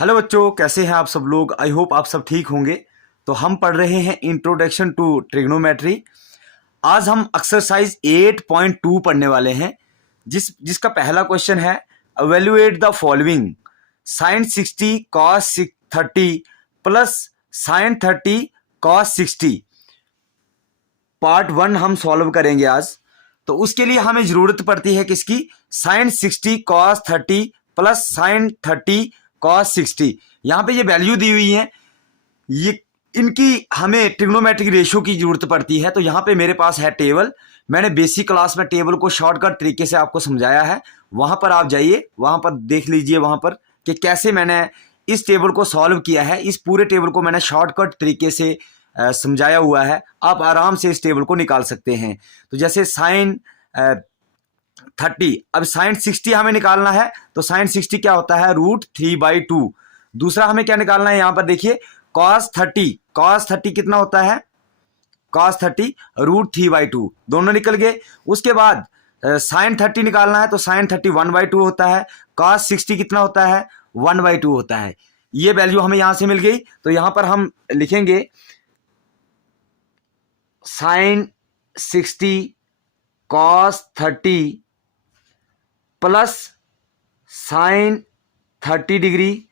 Hello बच्चों, कैसे हैं आप सब लोग। आई होप आप सब ठीक होंगे। तो हम पढ़ रहे हैं इंट्रोडक्शन टू ट्रिग्नोमेट्री। आज हम एक्सरसाइज 8.2 पढ़ने वाले हैं, जिसका पहला क्वेश्चन है evaluate the following sine 60 cos 30 plus sine 30 cos 60। Part 1 हम सॉल्व करेंगे आज। तो उसके लिए हमें जरूरत पड़ती है किसकी, sine 60 cos 30 plus sine 30 cos 60। यहाँ पे ये वैल्यू दी हुई है, ये इनकी हमें ट्रिग्नोमेट्रिक रेशियो की जरूरत पड़ती है। तो यहाँ पे मेरे पास है टेबल। मैंने बेसिक क्लास में टेबल को शॉर्टकट तरीके से आपको समझाया है, वहाँ पर आप जाइए, वहाँ पर देख लीजिए वहाँ पर कि कैसे मैंने इस टेबल को सॉल्व किया है। इस पूरे टेबल को मैंने शॉर्टकट तरीके से समझाया हुआ है, आप आराम से इस टेबल को निकाल सकते हैं। तो जैसे साइन 30, अब साइन 60 हमें निकालना है, तो साइन 60 क्या होता है, √3/2। दूसरा हमें क्या निकालना है, यहां पर देखिए कॉस 30 कितना होता है, कॉस 30 √3/2, दोनों निकल गए। उसके बाद साइन 30 निकालना है, तो साइन 30 1/2 होता है। कॉस 60 कितना होता है, 1/2 होता है। ये वैल्यू हमें यहां से मिल गई। तो यहां पर हम लिखेंगे sine 60 cos 30 plus sine 30 degree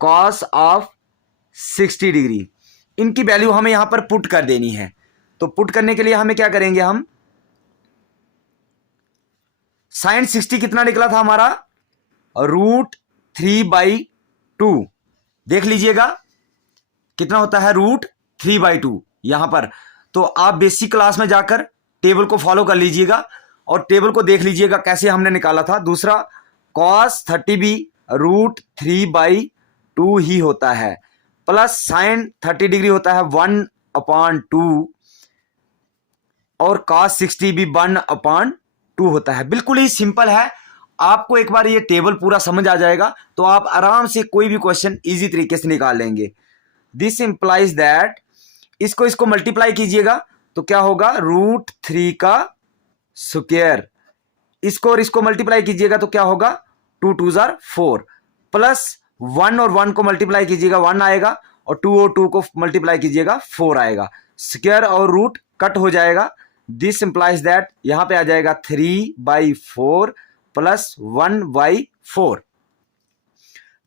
cos of 60 degree. इनकी वैल्यू हमें यहां पर पुट कर देनी है। तो पुट करने के लिए हमें क्या करेंगे, हम साइन 60 कितना निकला था हमारा, √3/2। देख लीजिएगा कितना होता है, √3/2 यहां पर। तो आप बेसिक क्लास में जाकर टेबल को फॉलो कर लीजिएगा और टेबल को देख लीजिएगा कैसे हमने निकाला था। दूसरा कॉस 30 भी √3/2 ही होता है, प्लस साइन 30 डिग्री होता है 1/2 और कॉस 60 भी 1/2 होता है। बिल्कुल ही सिंपल है। आपको एक बार ये टेबल पूरा समझ आ जाएगा तो आप आराम से कोई भी क्वेश्चन इजी तरीके से निकाल लेंगे। दिस इंप्लाइज दैट, इसको मल्टीप्लाई कीजिएगा तो क्या होगा, √3 का स्क्वायर। इसको और इसको मल्टीप्लाई कीजिएगा तो क्या होगा, 2 2 4, प्लस 1 और 1 को मल्टीप्लाई कीजिएगा 1 आएगा, और 2 और 2 को मल्टीप्लाई कीजिएगा 4 आएगा। स्क्वायर और रूट कट हो जाएगा। दिस इंप्लाइज दैट, यहां पे आ जाएगा 3/4 प्लस 1/4।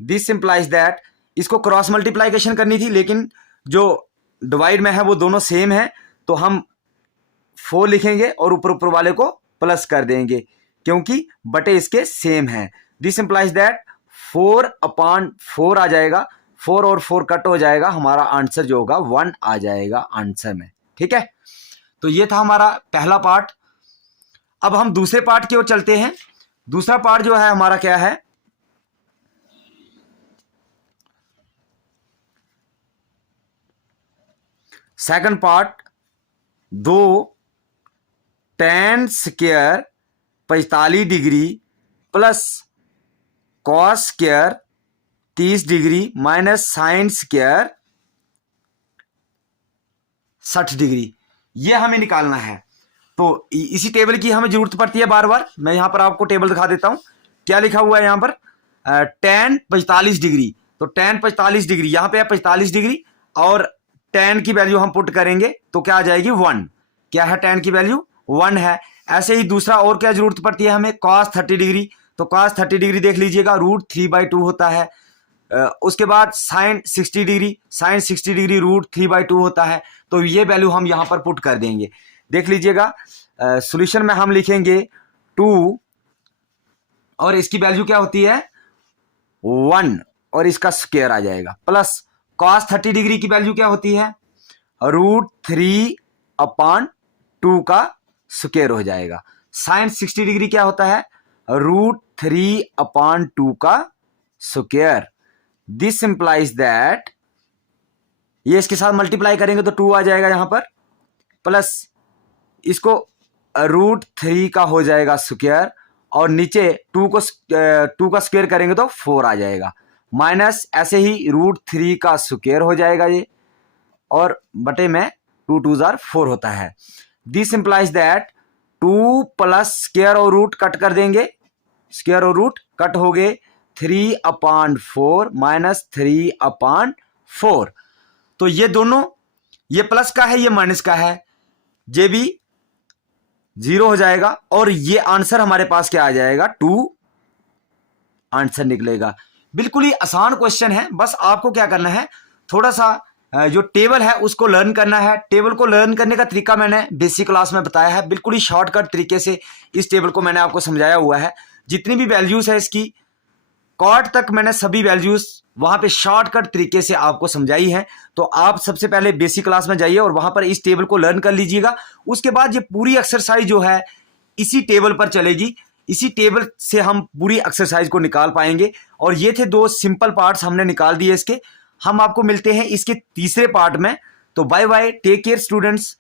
दिस इंप्लाइज दैट, इसको क्रॉस मल्टीप्लाइकेशन करनी थी, लेकिन जो डिवाइड में है वो दोनों सेम है, तो हम 4 लिखेंगे और ऊपर ऊपर वाले को प्लस कर देंगे क्योंकि बटे इसके सेम है। दिस इंप्लाइज दैट 4/4 आ जाएगा, 4 और 4 कट हो जाएगा, हमारा आंसर जो होगा 1 आ जाएगा आंसर में। ठीक है, तो ये था हमारा पहला पार्ट। अब हम दूसरे पार्ट की ओर चलते हैं। दूसरा पार्ट जो है हमारा क्या है, second part, 2 tan square 45 degree plus cos square 30 degree minus sine square 60 degree, ये हमें निकालना है। तो इसी टेबल की हमें जरूरत पड़ती है बार बार। मैं यहां पर आपको टेबल दिखा देता हूं, क्या लिखा हुआ है यहां पर, tan 45 डिग्री। तो tan 45 डिग्री यहां पे है 45 डिग्री, और tan की वैल्यू हम पुट करेंगे तो क्या आ जाएगी, 1। क्या है, tan की वैल्यू 1 है। ऐसे ही दूसरा और क्या जरूरत पड़ती है हमें, cos 30 डिग्री। तो cos 30 डिग्री देख लीजिएगा √3/2 होता है। उसके बाद साइन 60 डिग्री, साइन 60 डिग्री √3/2 होता है। तो ये वैल्यू हम यहां पर पुट कर देंगे। देख लीजिएगा सॉल्यूशन में हम लिखेंगे 2 और इसकी वैल्यू क्या होती है, 1 और इसका स्क्वायर आ जाएगा, प्लस cos 30 डिग्री की वैल्यू क्या होती है, √3/2 का स्क्वायर हो जाएगा। साइन 60 डिग्री क्या होता है, √3/2 का स्क्वायर। दिस इंप्लाइज दैट, ये इसके साथ मल्टीप्लाई करेंगे तो 2 आ जाएगा यहां पर, प्लस इसको √3 का हो जाएगा स्क्वायर, और नीचे 2 का स्क्वायर करेंगे तो 4 आ जाएगा, माइनस ऐसे ही √3 का स्क्वायर हो जाएगा ये, और बटे में 2 2 4 होता है। This implies that 2 plus square और रूट कट कर देंगे, स्क्वायर और रूट कट हो गए, 3/4 माइनस 3/4। तो ये दोनों, ये प्लस का है ये माइनस का है, ये भी 0 हो जाएगा और ये आंसर हमारे पास क्या आ जाएगा, 2 आंसर निकलेगा। बिल्कुल ही आसान क्वेश्चन है, बस आपको क्या करना है, थोड़ा सा जो टेबल है उसको लर्न करना है। टेबल को लर्न करने का तरीका मैंने बेसिक क्लास में बताया है, बिल्कुल ही शॉर्टकट तरीके से इस टेबल को मैंने आपको समझाया हुआ है। जितनी भी वैल्यूज है इसकी कॉर्ड तक मैंने सभी वैल्यूज वहां पे शॉर्टकट तरीके से आपको समझाई है। तो आप सबसे पहले बेसिक क्लास में जाइए और वहां पर इस टेबल को लर्न कर लीजिएगा। उसके बाद ये पूरी एक्सरसाइज जो है इसी टेबल पर चलेगी, इसी टेबल से हम पूरी एक्सरसाइज को निकाल पाएंगे। और ये थे 2 सिंपल पार्ट्स हमने निकाल दिए इसके। हम आपको मिलते हैं इसके तीसरे पार्ट में। तो bye bye, take care students.